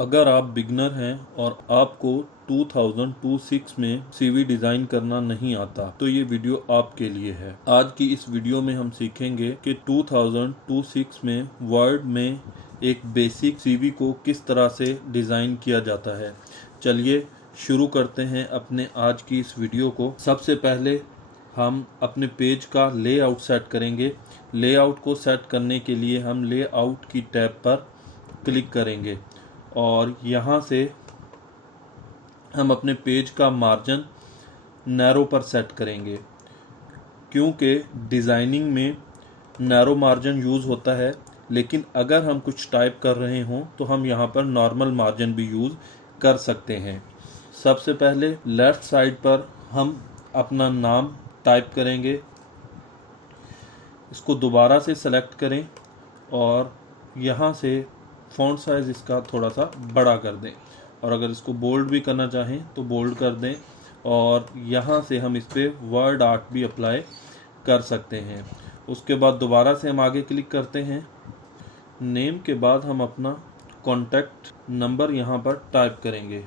अगर आप बिगनर हैं और आपको 2026 में सीवी डिज़ाइन करना नहीं आता तो ये वीडियो आपके लिए है। आज की इस वीडियो में हम सीखेंगे कि 2026 में वर्ड में एक बेसिक सीवी को किस तरह से डिज़ाइन किया जाता है। चलिए शुरू करते हैं अपने आज की इस वीडियो को। सबसे पहले हम अपने पेज का लेआउट सेट करेंगे। लेआउट को सेट करने के लिए हम लेआउट की टैब पर क्लिक करेंगे और यहाँ से हम अपने पेज का मार्जिन नैरो पर सेट करेंगे, क्योंकि डिज़ाइनिंग में नैरो मार्जिन यूज़ होता है, लेकिन अगर हम कुछ टाइप कर रहे हों तो हम यहाँ पर नॉर्मल मार्जिन भी यूज़ कर सकते हैं। सबसे पहले लेफ़्ट साइड पर हम अपना नाम टाइप करेंगे, इसको दोबारा से सेलेक्ट करें और यहाँ से फ़ॉन्ट साइज़ इसका थोड़ा सा बड़ा कर दें, और अगर इसको बोल्ड भी करना चाहें तो बोल्ड कर दें, और यहाँ से हम इस पर वर्ड आर्ट भी अप्लाई कर सकते हैं। उसके बाद दोबारा से हम आगे क्लिक करते हैं। नेम के बाद हम अपना कॉन्टैक्ट नंबर यहाँ पर टाइप करेंगे।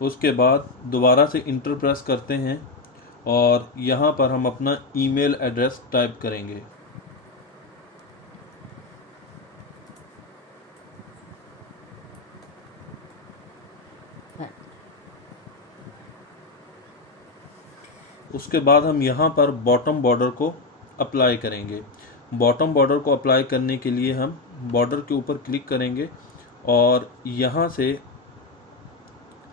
उसके बाद दोबारा से इंटर प्रेस करते हैं और यहाँ पर हम अपना ईमेल एड्रेस टाइप करेंगे। उसके बाद हम यहाँ पर बॉटम बॉर्डर को अप्लाई करेंगे। बॉटम बॉर्डर को अप्लाई करने के लिए हम बॉर्डर के ऊपर क्लिक करेंगे और यहाँ से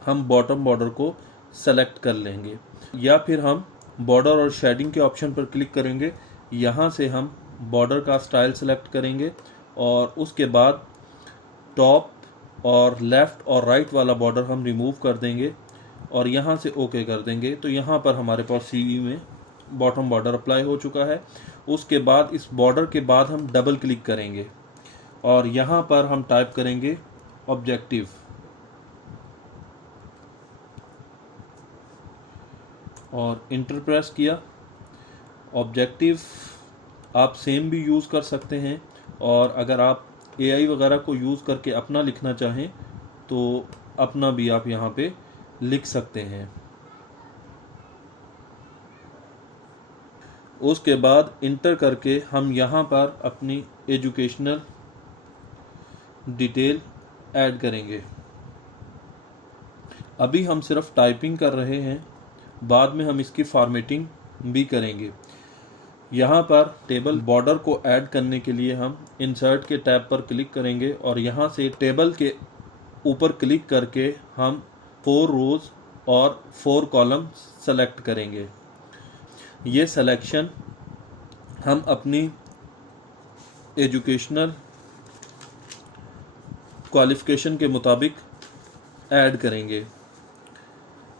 हम बॉटम बॉर्डर को सेलेक्ट कर लेंगे, या फिर हम बॉर्डर और शेडिंग के ऑप्शन पर क्लिक करेंगे। यहाँ से हम बॉर्डर का स्टाइल सेलेक्ट करेंगे और उसके बाद टॉप और लेफ़्ट और राइट वाला बॉर्डर हम रिमूव कर देंगे और यहाँ से ओके कर देंगे। तो यहाँ पर हमारे पास सीवी में बॉटम बॉर्डर अप्लाई हो चुका है। उसके बाद इस बॉर्डर के बाद हम डबल क्लिक करेंगे और यहाँ पर हम टाइप करेंगे ऑब्जेक्टिव, और इंटर प्रेस किया। ऑब्जेक्टिव आप सेम भी यूज़ कर सकते हैं, और अगर आप एआई वगैरह को यूज़ करके अपना लिखना चाहें तो अपना भी आप यहाँ पे लिख सकते हैं। उसके बाद इंटर करके हम यहाँ पर अपनी एजुकेशनल डिटेल ऐड करेंगे। अभी हम सिर्फ टाइपिंग कर रहे हैं, बाद में हम इसकी फॉर्मेटिंग भी करेंगे। यहाँ पर टेबल बॉर्डर को ऐड करने के लिए हम इंसर्ट के टैब पर क्लिक करेंगे और यहाँ से टेबल के ऊपर क्लिक करके हम 4 रोज़ और 4 कॉलम सेलेक्ट करेंगे। ये सिलेक्शन हम अपनी एजुकेशनल क्वालिफ़िकेशन के मुताबिक ऐड करेंगे।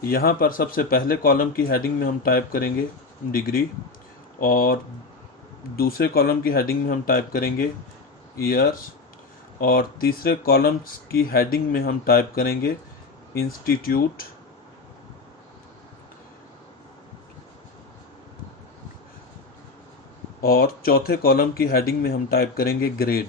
यहाँ पर सबसे पहले कॉलम की हेडिंग में हम टाइप करेंगे डिग्री, और दूसरे कॉलम की हेडिंग में हम टाइप करेंगे ईयर्स, और तीसरे कॉलम्स की हेडिंग में हम टाइप करेंगे इंस्टीट्यूट, और चौथे कॉलम की हेडिंग में हम टाइप करेंगे ग्रेड।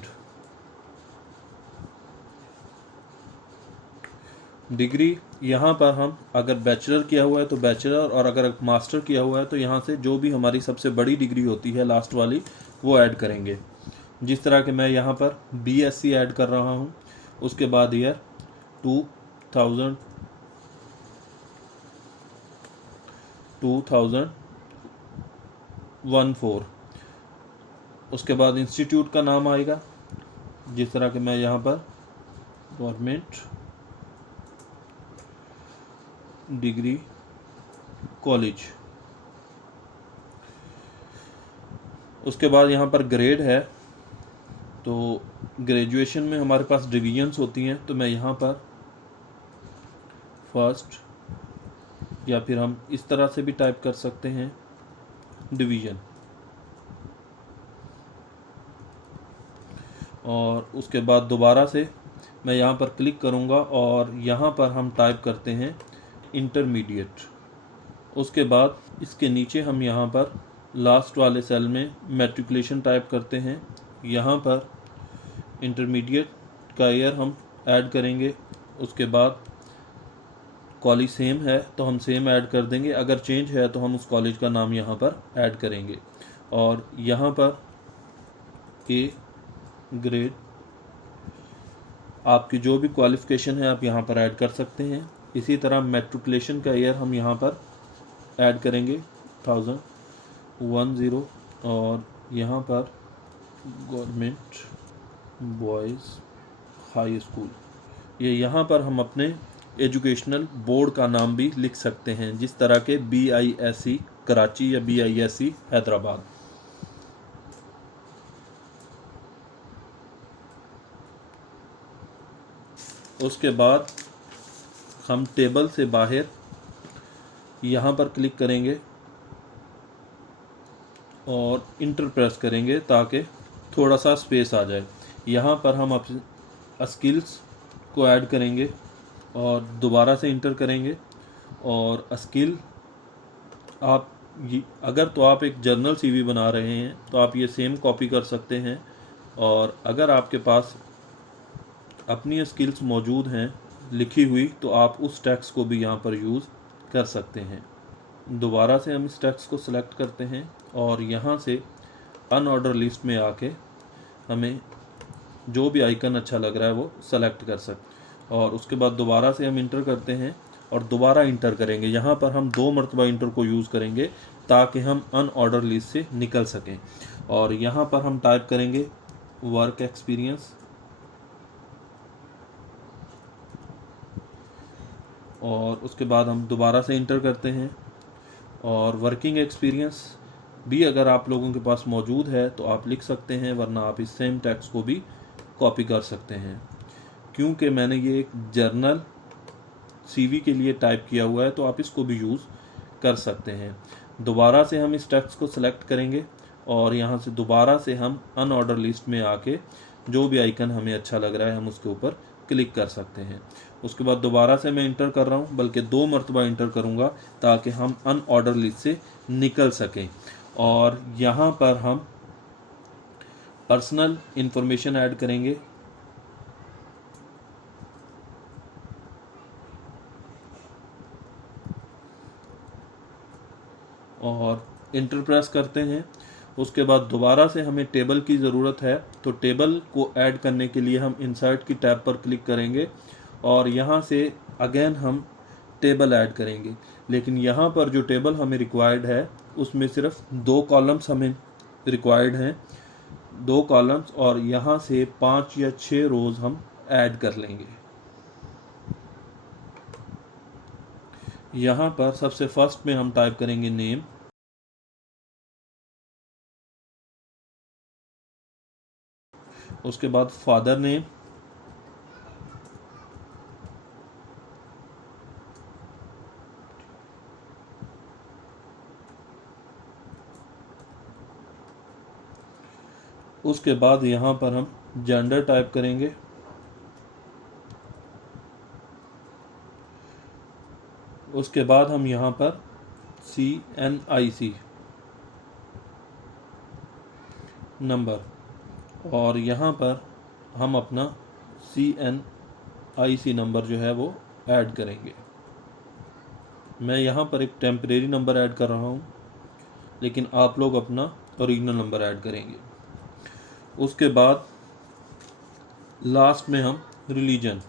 डिग्री यहाँ पर हम अगर बैचलर किया हुआ है तो बैचलर, और अगर मास्टर किया हुआ है तो यहाँ से जो भी हमारी सबसे बड़ी डिग्री होती है लास्ट वाली वो ऐड करेंगे। जिस तरह के मैं यहाँ पर बीएससी ऐड कर रहा हूँ। उसके बाद ईयर 2014। उसके बाद इंस्टीट्यूट का नाम आएगा, जिस तरह के मैं यहाँ पर गवर्नमेंट डिग्री कॉलेज। उसके बाद यहाँ पर ग्रेड है, तो ग्रेजुएशन में हमारे पास डिवीजन्स होती हैं, तो मैं यहाँ पर फर्स्ट, या फिर हम इस तरह से भी टाइप कर सकते हैं डिवीज़न। और उसके बाद दोबारा से मैं यहाँ पर क्लिक करूँगा और यहाँ पर हम टाइप करते हैं इंटरमीडिएट। उसके बाद इसके नीचे हम यहाँ पर लास्ट वाले सेल में मैट्रिकुलेशन टाइप करते हैं। यहाँ पर इंटरमीडिएट का ईयर हम ऐड करेंगे। उसके बाद कॉलेज सेम है तो हम सेम ऐड कर देंगे, अगर चेंज है तो हम उस कॉलेज का नाम यहाँ पर ऐड करेंगे। और यहाँ पर ए ग्रेड, आपकी जो भी क्वालिफ़िकेशन है आप यहाँ पर ऐड कर सकते हैं। इसी तरह मैट्रिकुलेशन का ईयर हम यहाँ पर ऐड करेंगे 1010, और यहाँ पर गवर्नमेंट बॉयज़ हाई स्कूल, ये यहाँ पर हम अपने एजुकेशनल बोर्ड का नाम भी लिख सकते हैं, जिस तरह के BISE कराची या BISE हैदराबाद। उसके बाद हम टेबल से बाहर यहाँ पर क्लिक करेंगे और इंटर प्रेस करेंगे ताकि थोड़ा सा स्पेस आ जाए। यहाँ पर हम अपने स्किल्स को ऐड करेंगे और दोबारा से इंटर करेंगे। और स्किल आप अगर तो आप एक जर्नल CV बना रहे हैं तो आप ये सेम कॉपी कर सकते हैं, और अगर आपके पास अपनी स्किल्स मौजूद हैं लिखी हुई तो आप उस टेक्स्ट को भी यहाँ पर यूज़ कर सकते हैं। दोबारा से हम इस टेक्स्ट को सिलेक्ट करते हैं और यहाँ से अनऑर्डर लिस्ट में आके हमें जो भी आइकन अच्छा लग रहा है वो सेलेक्ट कर सकते, और उसके बाद दोबारा से हम इंटर करते हैं और दोबारा इंटर करेंगे। यहाँ पर हम 2 मरतबा इंटर को यूज़ करेंगे ताकि हम अनऑर्डर लिस्ट से निकल सकें। और यहाँ पर हम टाइप करेंगे वर्क एक्सपीरियंस, और उसके बाद हम दोबारा से इंटर करते हैं। और वर्किंग एक्सपीरियंस भी अगर आप लोगों के पास मौजूद है तो आप लिख सकते हैं, वरना आप इस सेम टेक्स्ट को भी कॉपी कर सकते हैं। क्योंकि मैंने ये एक जर्नल CV के लिए टाइप किया हुआ है तो आप इसको भी यूज़ कर सकते हैं। दोबारा से हम इस टेक्स्ट को सिलेक्ट करेंगे और यहाँ से दोबारा से हम अनऑर्डर लिस्ट में आके जो भी आइकन हमें अच्छा लग रहा है हम उसके ऊपर क्लिक कर सकते हैं। उसके बाद दोबारा से मैं इंटर कर रहा हूँ, बल्कि 2 मरतबा इंटर करूँगा ताकि हम अनऑर्डर लिस्ट से निकल सकें। और यहाँ पर हम पर्सनल इंफॉर्मेशन ऐड करेंगे। और इंटर प्रेस करते हैं। उसके बाद दोबारा से हमें टेबल की ज़रूरत है तो टेबल को ऐड करने के लिए हम इंसर्ट की टैब पर क्लिक करेंगे और यहाँ से अगेन हम टेबल ऐड करेंगे। लेकिन यहाँ पर जो टेबल हमें रिक्वायर्ड है उसमें सिर्फ 2 कॉलम्स हमें रिक्वायर्ड हैं, 2 कॉलम्स, और यहाँ से 5 या 6 रोज़ हम ऐड कर लेंगे। यहाँ पर सबसे फर्स्ट में हम टाइप करेंगे नेम, उसके बाद फादर नेम, उसके बाद यहाँ पर हम जेंडर टाइप करेंगे, उसके बाद हम यहाँ पर CNIC नंबर, और यहाँ पर हम अपना CNIC नंबर जो है वो ऐड करेंगे। मैं यहाँ पर एक टेम्परेरी नंबर ऐड कर रहा हूँ, लेकिन आप लोग अपना ओरिजिनल नंबर ऐड करेंगे। उसके बाद लास्ट में हम रिलीजन,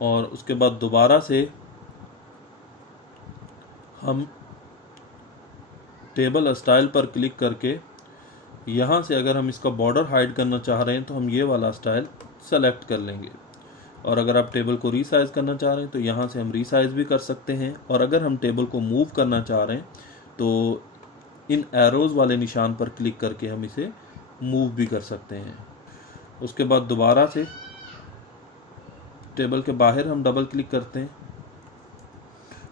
और उसके बाद दोबारा से हम टेबल स्टाइल पर क्लिक करके यहाँ से अगर हम इसका बॉर्डर हाइड करना चाह रहे हैं तो हम ये वाला स्टाइल सेलेक्ट कर लेंगे, और अगर आप टेबल को रीसाइज करना चाह रहे हैं तो यहाँ से हम रीसाइज भी कर सकते हैं, और अगर हम टेबल को मूव करना चाह रहे हैं तो इन एरोज़ वाले निशान पर क्लिक करके हम इसे मूव भी कर सकते हैं। उसके बाद दोबारा से टेबल के बाहर हम डबल क्लिक करते हैं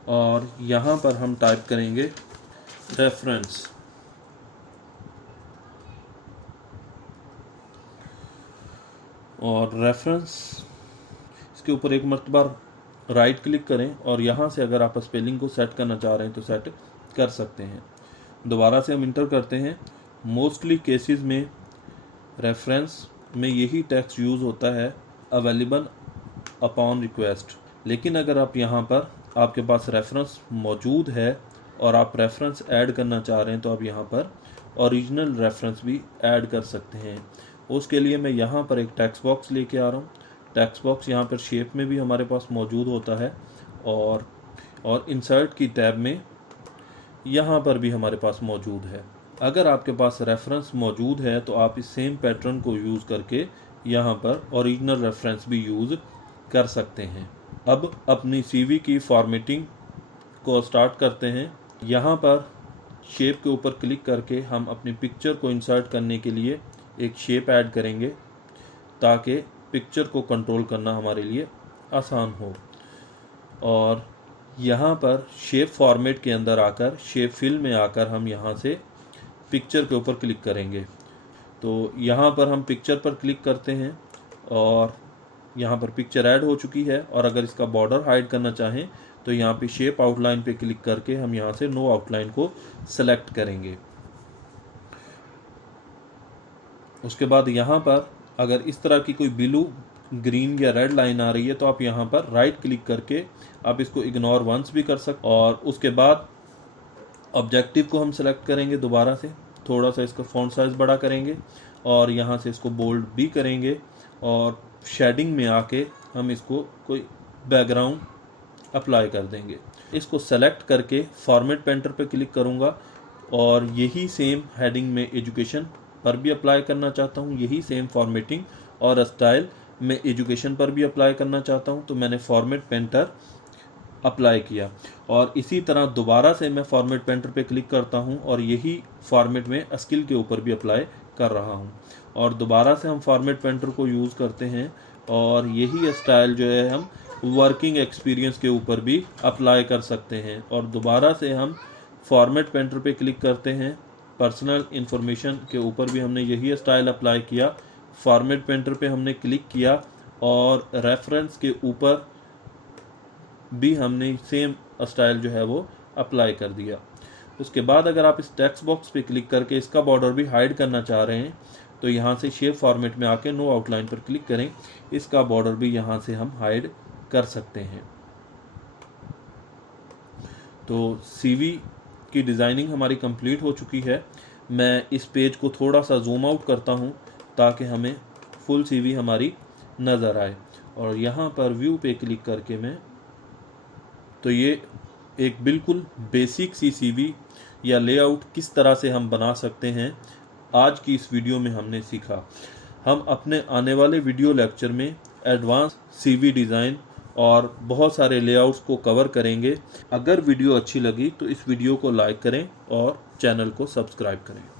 और यहाँ पर हम टाइप करेंगे रेफरेंस, और रेफरेंस इसके ऊपर एक मरतबा राइट क्लिक करें और यहाँ से अगर आप स्पेलिंग को सेट करना चाह रहे हैं तो सेट कर सकते हैं। दोबारा से हम इंटर करते हैं। मोस्टली केसेस में रेफरेंस में यही टेक्स्ट यूज़ होता है, अवेलेबल अपॉन रिक्वेस्ट। लेकिन अगर आप यहाँ पर आपके पास रेफरेंस मौजूद है और आप रेफरेंस ऐड करना चाह रहे हैं तो आप यहाँ पर ओरिजिनल रेफरेंस भी ऐड कर सकते हैं। उसके लिए मैं यहाँ पर एक टेक्स्ट बॉक्स लेके आ रहा हूँ। टेक्स्ट बॉक्स यहाँ पर शेप में भी हमारे पास मौजूद होता है और इंसर्ट की टैब में यहाँ पर भी हमारे पास मौजूद है। अगर आपके पास रेफरेंस मौजूद है तो आप इस सेम पैटर्न को यूज़ करके यहाँ पर ओरिजिनल रेफरेंस भी यूज़ कर सकते हैं। अब अपनी सीवी की फॉर्मेटिंग को स्टार्ट करते हैं। यहाँ पर शेप के ऊपर क्लिक करके हम अपनी पिक्चर को इंसर्ट करने के लिए एक शेप ऐड करेंगे ताकि पिक्चर को कंट्रोल करना हमारे लिए आसान हो। और यहाँ पर शेप फॉर्मेट के अंदर आकर शेप फिल में आकर हम यहाँ से पिक्चर के ऊपर क्लिक करेंगे। तो यहाँ पर हम पिक्चर पर क्लिक करते हैं और यहाँ पर पिक्चर ऐड हो चुकी है। और अगर इसका बॉर्डर हाइड करना चाहें तो यहाँ पे शेप आउटलाइन पे क्लिक करके हम यहाँ से नो आउटलाइन को सेलेक्ट करेंगे। उसके बाद यहाँ पर अगर इस तरह की कोई ब्लू, ग्रीन या रेड लाइन आ रही है तो आप यहाँ पर राइट क्लिक करके आप इसको इग्नोर वंस भी कर सकते। और उसके बाद ऑब्जेक्टिव को हम सेलेक्ट करेंगे, दोबारा से थोड़ा सा इसका फॉन्ट साइज बड़ा करेंगे और यहाँ से इसको बोल्ड भी करेंगे और शेडिंग में आके हम इसको कोई बैकग्राउंड अप्लाई कर देंगे। इसको सेलेक्ट करके फॉर्मेट पेंटर पे क्लिक करूँगा और यही सेम हेडिंग में एजुकेशन पर भी अप्लाई करना चाहता हूँ। यही सेम फॉर्मेटिंग और स्टाइल में एजुकेशन पर भी अप्लाई करना चाहता हूँ। तो मैंने फॉर्मेट पेंटर अप्लाई किया और इसी तरह दोबारा से मैं फॉर्मेट पेंटर पे क्लिक करता हूँ और यही फॉर्मेट में स्किल के ऊपर भी अप्लाई कर रहा हूँ। और दोबारा से हम फॉर्मेट पेंटर को यूज़ करते हैं और यही स्टाइल जो है हम वर्किंग एक्सपीरियंस के ऊपर भी अप्लाई कर सकते हैं। और दोबारा से हम फॉर्मेट पेंटर पे क्लिक करते हैं। पर्सनल इंफॉर्मेशन के ऊपर भी हमने यही स्टाइल अप्लाई किया। फॉर्मेट पेंटर पे हमने क्लिक किया और रेफरेंस के ऊपर भी हमने सेम स्टाइल जो है वो अप्लाई कर दिया। उसके बाद अगर आप इस टेक्स्ट बॉक्स पे क्लिक करके इसका बॉर्डर भी हाइड करना चाह रहे हैं तो यहाँ से शेप फॉर्मेट में आके नो आउटलाइन पर क्लिक करें। इसका बॉर्डर भी यहाँ से हम हाइड कर सकते हैं। तो सीवी की डिज़ाइनिंग हमारी कंप्लीट हो चुकी है। मैं इस पेज को थोड़ा सा जूम आउट करता हूँ ताकि हमें फुल सीवी हमारी नज़र आए। और यहाँ पर व्यू पे क्लिक करके मैं तो ये एक बिल्कुल बेसिक सी सीवी या लेआउट किस तरह से हम बना सकते हैं आज की इस वीडियो में हमने सीखा। हम अपने आने वाले वीडियो लेक्चर में एडवांस सीवी डिज़ाइन और बहुत सारे लेआउट्स को कवर करेंगे। अगर वीडियो अच्छी लगी तो इस वीडियो को लाइक करें और चैनल को सब्सक्राइब करें।